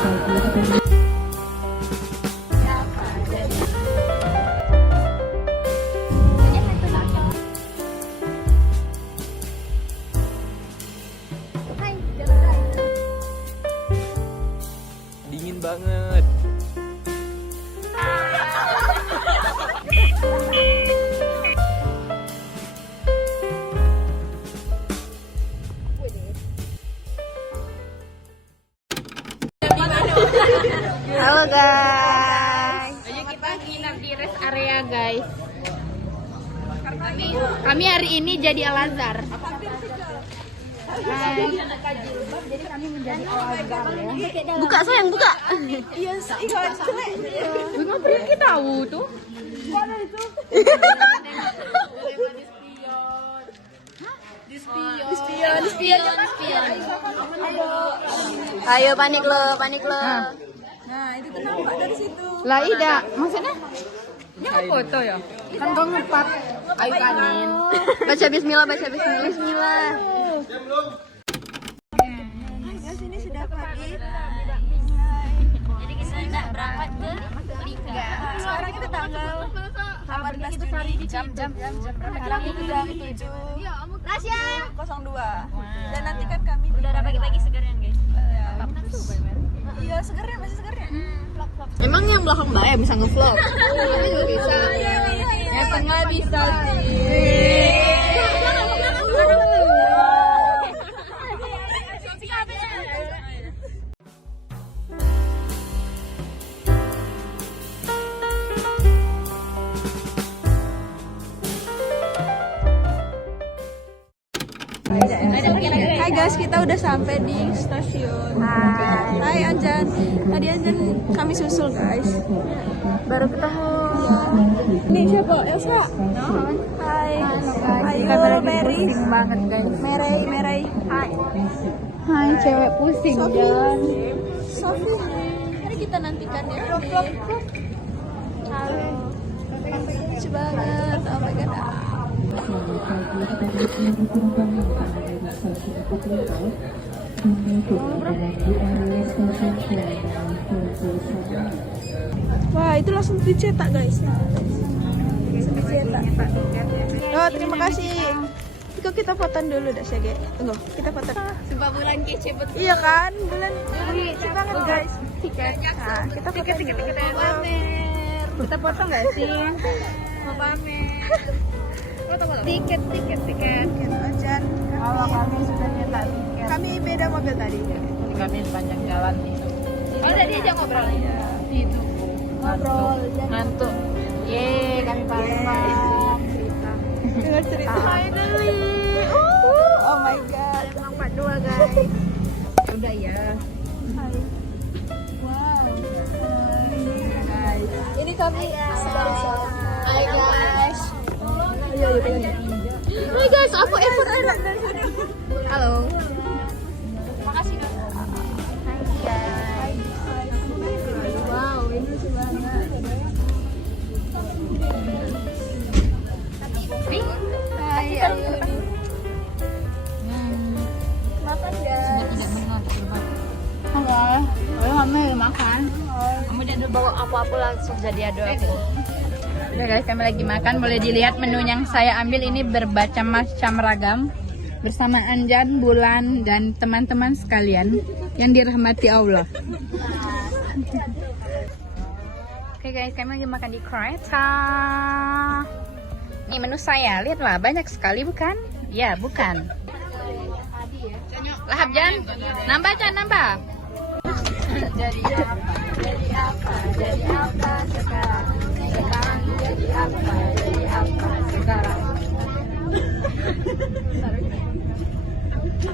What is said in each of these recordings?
Dingin banget. Halo guys. Kita nginap di rest area guys. Kami hari ini jadi Al-Azhar. Jadi kami menjadi Al-Azhar ya. Buka sayang, buka. Iya, ngapain kita tahu tuh? Ada itu. Dispion. Ayo panik lo. Nah, itu tuh nampak dari situ. Lah Ida, maksudnya? Dia nggak foto ya? Kan kau ngepat. Ayo kanin. Baca bismillah. Bismillah. Guys, ini sudah pagi. Jadi kita tidak berangkat ke Lika. Sekarang kita tanggal 18 Juni jam sekarang itu jam 7.02. Dan nanti kan kami Udah ada pagi-pagi segarnya guys. Iya, segernya masih segernya. Emang yang belakang mbak ya bisa ngevlog? Bisa. Yang tengah bisa sih. Hai guys, kita udah sampai di stasiun. Hai Anjan. Tadi Anjan kami susul guys. Baru ketemu. Nih siapa? Elsa. Hai. Ayo Mary. Banget guys. Mary. Hai cewek pusing kan. Sofi. Mari kita nantikan ya. Halo. Lucu banget. Oh my god. Wah, itu langsung dicetak guys. Langsung dicetak. Oh, terima kasih. Iko kita foto dulu dah Syage. Tunggu, kita foto. Sumpah bulan kece betul. Iya kan? Bulan kece banget guys. Tiket. Nah, kita foto dulu. pamer. Kita foto nggak sih? Mau pamer. Tiket. Anjan. Kalau kami sudah nyetak tiket. Kami beda mobil tadi. Kami sepanjang jalan nih. Oh tadi aja ngobrol. Itu Ngobrol. ngantuk. Yeay, kami paham. Dengar cerita. Finally. Oh my god. Emang part 2 guys. Udah ya. Hai. Wow. Guys. Ini kami dari sana. Hai guys. Iya, iya. Hai guys, aku effort. Halo. Makasih guys. Wow, ini lucu banget. Hai, ayo. Makan guys. Halo. Kami makan. Kamu jangan bawa apa-apa langsung jadi ado aku. Udah guys, kami lagi makan. Boleh dilihat menu yang saya ambil ini bermacam ragam. Bersama Anjan, Bulan, dan teman-teman sekalian yang dirahmati Allah. Oke guys, kami lagi makan di kereta. Ini menu saya, lihatlah banyak sekali bukan? Ya, bukan. Lahap Jan, nambah Jan, nambah. Jadi apa sekarang? Jadi apa sekarang?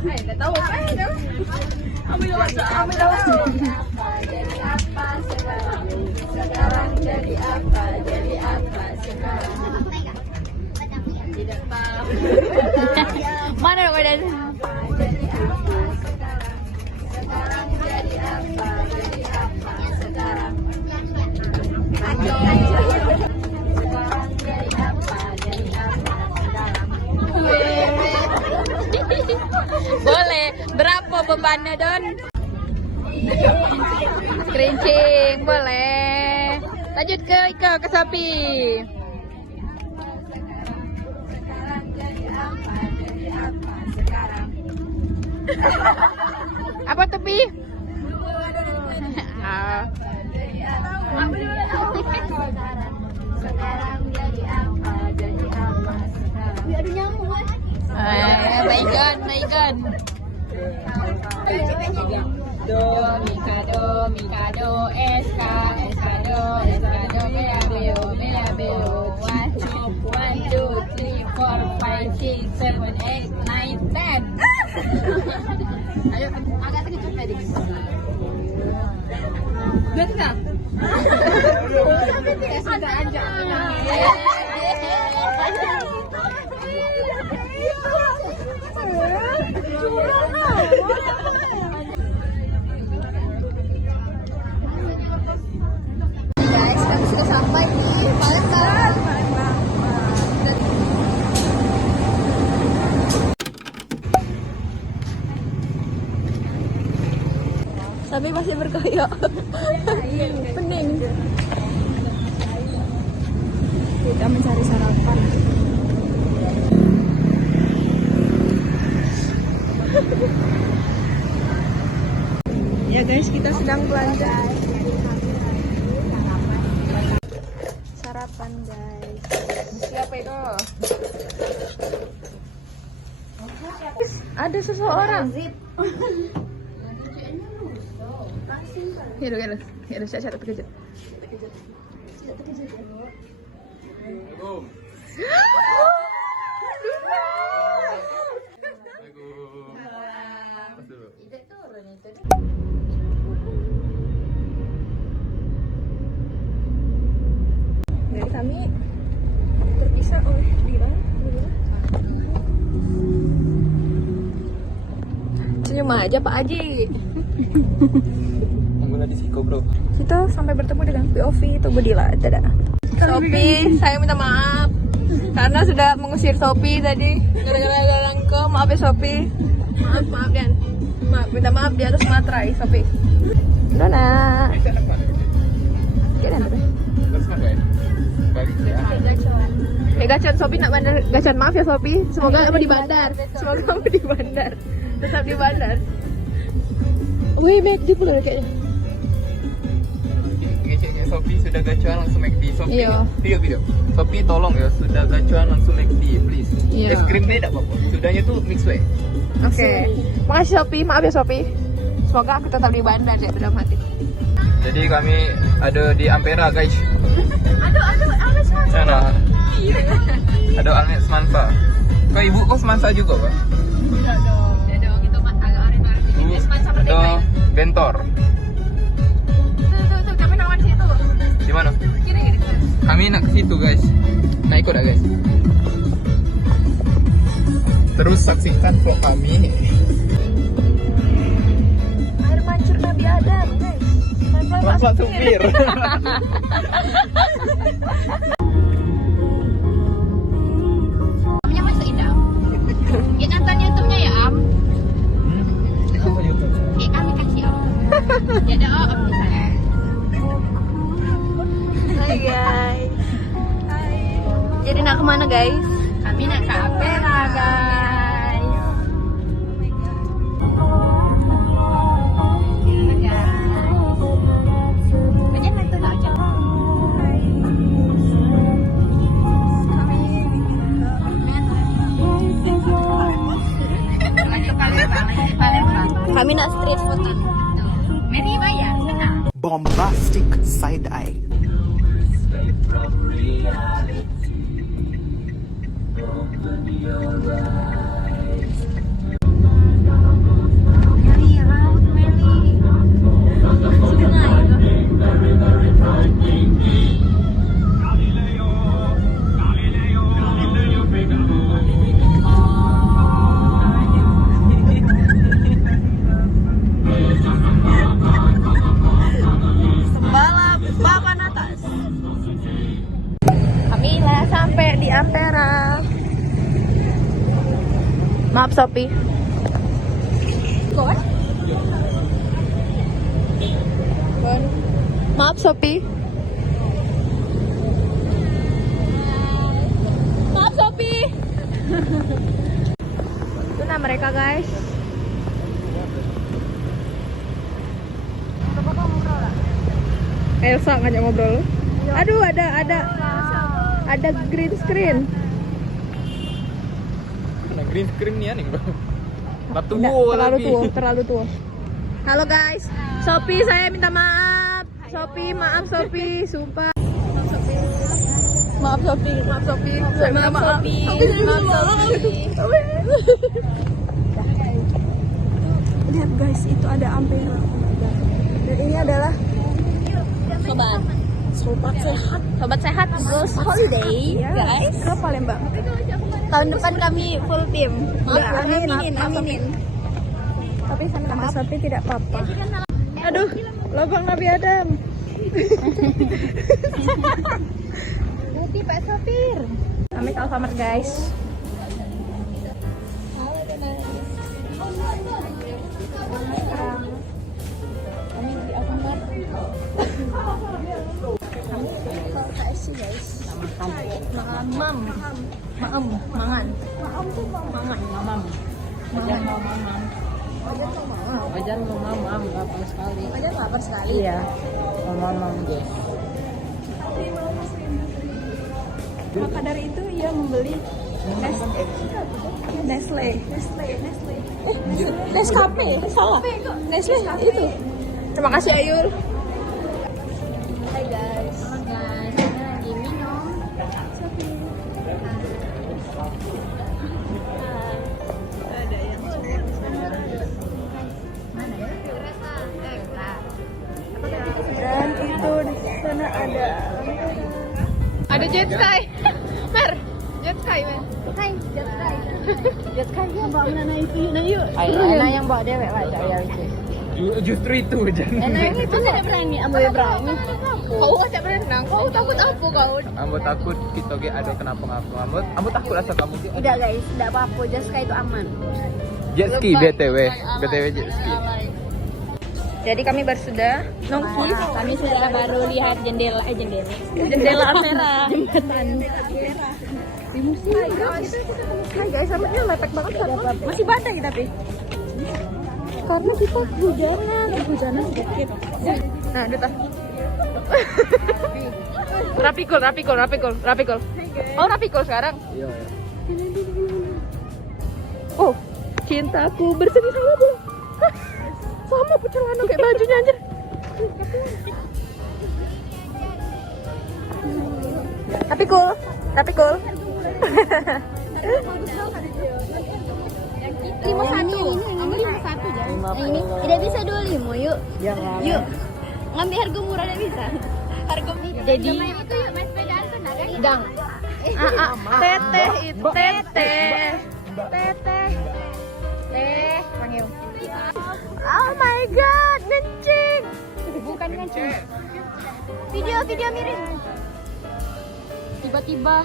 Nggak tahu apa ya? Ambil WhatsApp. Jadi apa sekarang? Sekarang jadi apa sekarang? Tidak tahu. Mana udah? Jadi apa sekarang? Sekarang jadi apa sekarang? Sekarang jadi apa sekarang? Boleh. Berapa bebannya Don? Kerincing boleh. Lanjut ke Ika, ke Sopi. Apa tuh Pi? Naikan. Do, Mika, do, SK, do, Mea, Beo, 1, 2, 3, 4, 5, 6, 7, 8, 9, 10. Ayo, agak terkejut tadi. Betul. Sudah aja. Guys, kami sudah sampai di Palembang. Tapi masih berkoyak. Pening. Kita mencari sarapan. Ya guys, kita sedang belanja. Sarapan guys. Siapa itu? Ada seseorang. Hidup, saya terkejut. Jadi kami terpisah oleh Dira. Senyum aja Pak Aji. Tunggu di Siko bro. Kita sampai bertemu dengan POV Tubuh Dila. Dadah. Sopi, saya minta maaf karena sudah mengusir Sopi tadi gara-gara dalangko. Maaf ya Sopi. Maaf kan. Minta maaf di atas materai Sopi. Dona. Kira apa? Gacon Sopi nak bandar. Gacon maaf ya Sopi. Semoga kamu di bandar. Tetap di bandar. Wih, McD pula kayaknya. Ngeceknya Sopi sudah gacuan langsung McD. Sopi, Iya. Video. Sopi tolong ya, sudah gacuan langsung McD, please. Iya. Es krim beda apa? Sudahnya tuh mixway. Oke. Makasih Sopi, maaf ya Sopi. Semoga aku tetap di bandar ya, dalam hati. Jadi kami ada di Ampera guys. Aduh, Almes Mansa. Sana. Ada Almes Mansa. Kau ibu kau Semansa juga Pak? Enggak dong, itu agak arif-arif. Ini Semansa Merdeka. Ada Bentor. Tuh, kami nawan situ. Di mana? Kiri. Kami nak ke situ guys. Nah ikut dah guys. Terus saksikan vlog kami. Air mancur Nabi Adam, guys. Bapak supir. Namanya masuk indah. Ya nonton YouTube-nya ya, Am. Apa YouTube? Ya kami kasih Om. Ya ada Om di sana. Hai guys. Jadi nak kemana guys? Kami nak ke Ampera, guys. Banyak itu tak aja. Lagi Palembang. Kami nak street food. Mary bayar, sana. Bombastic side eye. Balap papan atas. Kami lah sampai di Ampera. Maaf Sopi. Maaf Sophie. Maaf Sophie. Itu nah mereka guys. Elsa ngajak ngobrol. Aduh ada green screen. Nah, green screen nih aneh bro. Batu Terlalu tua. Halo guys, Sophie saya minta maaf. Sophie, maaf Sophie, sumpah. Maaf Sophie. Saya minta maaf. Lihat guys, itu ada Ampera. Dan ini adalah sobat sehat goes holiday guys ke Palembang. Tahun depan kami full team. Aminin. Tapi sama Sophie tidak apa-apa. Aduh, lubang Nabi Adam. Nanti Pak Sopir. Kami ke Alfamart guys. Kami di Alfamart. Kami ke KFC guys. Mangan. Wajan mau mamam lapar sekali. Wajan lapar sekali. Iya. Mau mamam guys. Maka dari itu ia membeli Nestle. Nescafe. Salah. Nestle itu. Terima kasih Ayul. Hai guys. Kita lagi minum. Dan itu di sana ada jet sky. Mer, jet sky men. Hai, Jet Sky. Jet sky ya bawa mana yuk. Anak yang bawa dewek baca ya itu. Justru itu Jan. Enak itu tidak berani, ambo ya berani. Kau nggak berenang, kau takut apa kau? Ambo takut kita ge ada kenapa-ngapa. Ambo takut asal kamu ge. Tidak guys, tidak apa-apa. Jet Sky itu aman. Jet ski BTW jet ski. Jadi kami baru sudah nongki. Kami sudah baru lihat jendela Ampera. Jembatan. Hai guys, samanya lepek banget kan? Masih badai tapi. Karena kita hujanan sedikit. Nah, duta. Rapikul. Oh, rapikul sekarang. Iya. Oh, cintaku bersemi sama belum? Hah? Sama pucelan kayak bajunya anjir. Tapi cool. 51. Ambil 51 aja. Ini tidak bisa 25 yuk. Jangan. Yuk. Ngambil harga murah tidak bisa. Harga jadi itu yuk main sepedaan tuh naga. Gang. Teteh itu teteh. Panggil. Oh my god, ngencing. Bukan ngancing. Video miring. Tiba-tiba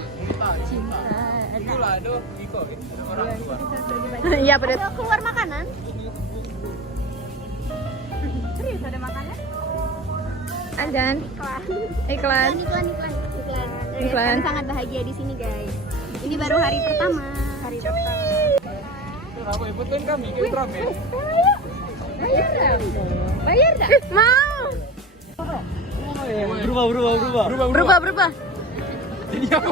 cinta. Itulah aduh Iko orang tua. Iya, pada Keluar makanan. Serius ada makanan? Ajan. Iklan. Kami sangat bahagia di sini guys. Ini baru hari pertama. Tuh aku ikutin kami ke rame. Bayar dah. Mau. Berubah. Jadi aku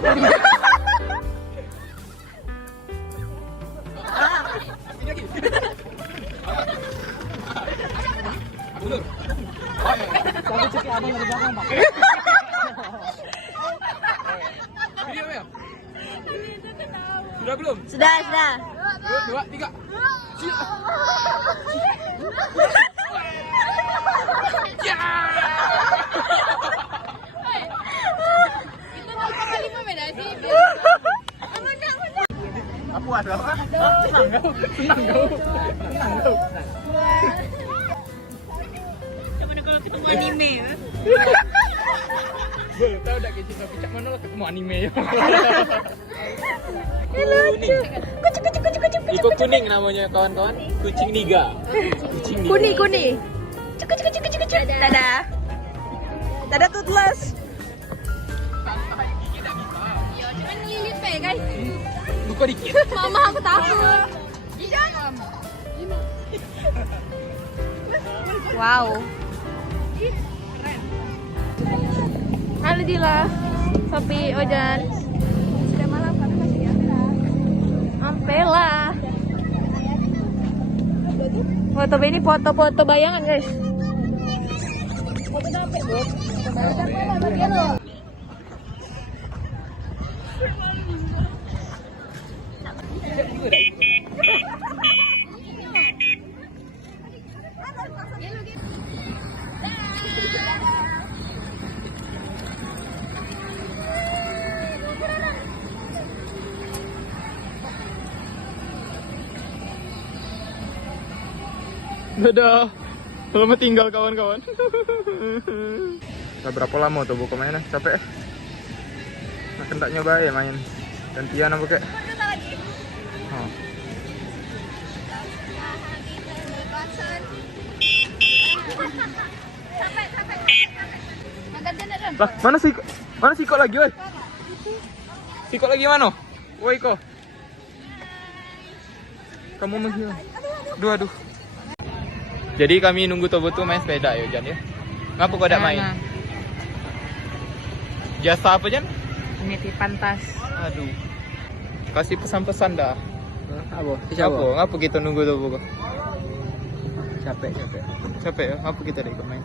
video ya? Sudah belum? Sudah. 2, 3. Aku ada apa? Tenang kau. Coba kalau ketemu anime. Tahu dah kita picak mana lah ketemu anime ya. Lucu. Kucing. Iko kuning namanya kawan-kawan. Kucing niga. Kuni. Kucing. Dadah. Dadah tutlas. Cuman ngelilit pe guys. Buka dikit. Mama aku takut. Wow. Halo Dila, Sopi, Ojan. Sudah malam kami masih di Ampela. Foto ini foto-foto bayangan guys. Dadah. Selamat tinggal kawan-kawan. Nah, berapa lama tuh buku mainnya? Capek. Nah, kan tak nyoba ya main. Gantian apa kek? Oh. Lah, mana siko lagi, woi? Siko lagi mana? Woi, kok. Kamu menghilang. Aduh. Jadi kami nunggu Tobo tuh main sepeda ya, Jan ya. Ngapa kau tidak main? Jasa apa, Jan? Penitipan tas. Aduh. Kasih pesan-pesan dah. Apa? Siapa? Ngapa kita nunggu Tobo kok? Capek. Capek ya? Ngapa kita ikut main?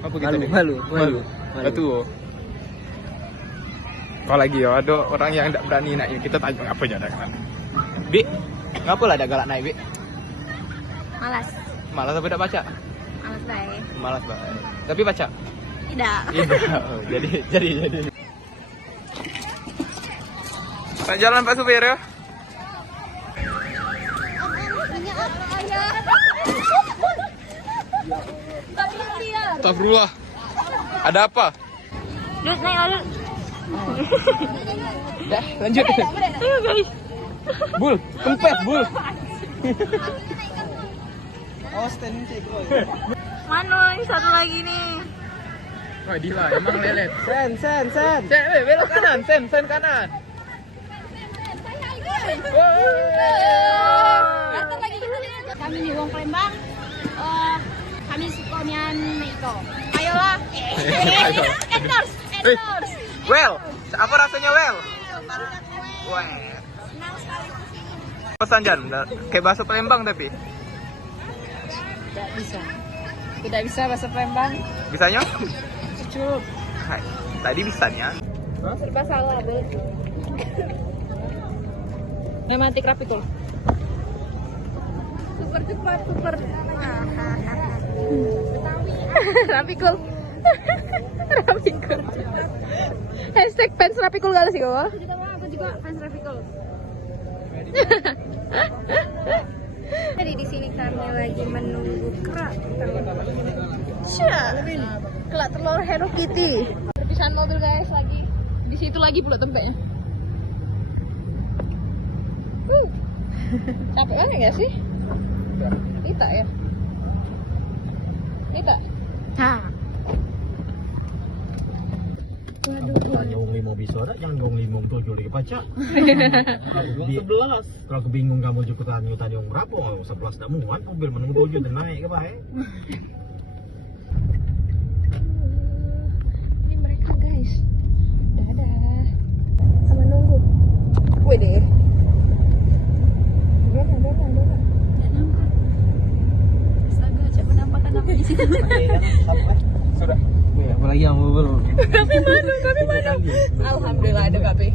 Ngapa kita Malu. Betul. Kau lagi ya, ada orang yang tidak berani naik. Kita tanya apa aja dah kan? Bi, ngapa lah ada galak naik, Bi? Malas. Malas apa tidak baca? Malas baik. Malas banget. Tapi baca? Tidak. Iya. jadi. Pak jalan Pak supir ya. Astagfirullah. Ada apa? Duduk naik lalu. Dah, lanjut. Ayo guys. Bul, kempes, Bul. Oh, stand cek. Mana yang satu lagi nih? Wah, Dila, emang lelet. Sen. Sen, belok kanan, sen kanan. Kami di Wong Palembang. Kami sukonian Meiko. Ayolah. Endorse. Well, apa rasanya well? Well. Pesan Jan, kayak bahasa Palembang tapi. Tidak bisa bahasa Palembang. Bisanya? Cukup. Hai, tadi bisanya. Serba salah, Bel. Nematik rapikul. Super. Rapikul. Hashtag fans Rapikul gak sih kau? Aku juga fans rapikul. Jadi di sini kami lagi menunggu kerak telur. Kerak telur Hello Kitty. Perpisahan mobil guys lagi. Di situ lagi pula tempatnya. Capek banget gak sih? Kita ya. Gong 5 bisa ada, jangan gong 5 tujuh lagi pacak. Gong 11. Kalau kebingung kamu juga tadi yang berapa? 11 tak muat, mobil menunggu 7 dan naik ke baik. Ini mereka guys. Dadah. Sama nunggu. Wih deh. Dadah. Astaga, siapa nampakkan aku di situ. Sudah. Apalagi yang belum. Kami mana? Alhamdulillah ada KP.